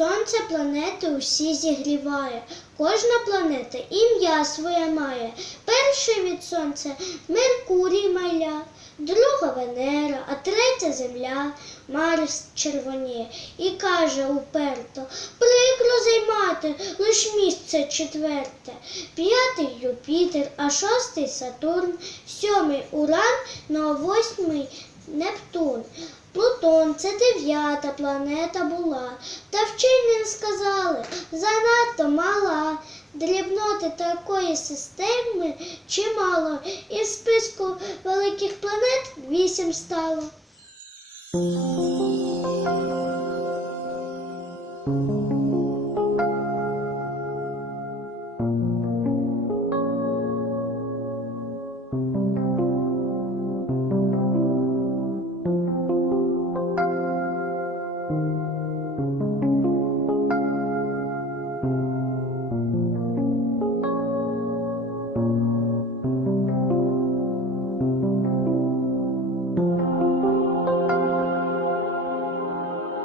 Сонце планети усі зігріває, кожна планета ім'я своє має. Перший від сонця Меркурій маля, друга Венера, а третя Земля. Марс червоніє і каже уперто, прикро займати лиш місце четверте. П'ятий Юпітер, а шостий Сатурн, сьомий Уран, ну а восьмий Нептун. Плутон це дев'ята планета була, та вчені сказали, занадто мала. Дрібноти такої системи чимало, і в списку великих планет вісім стало.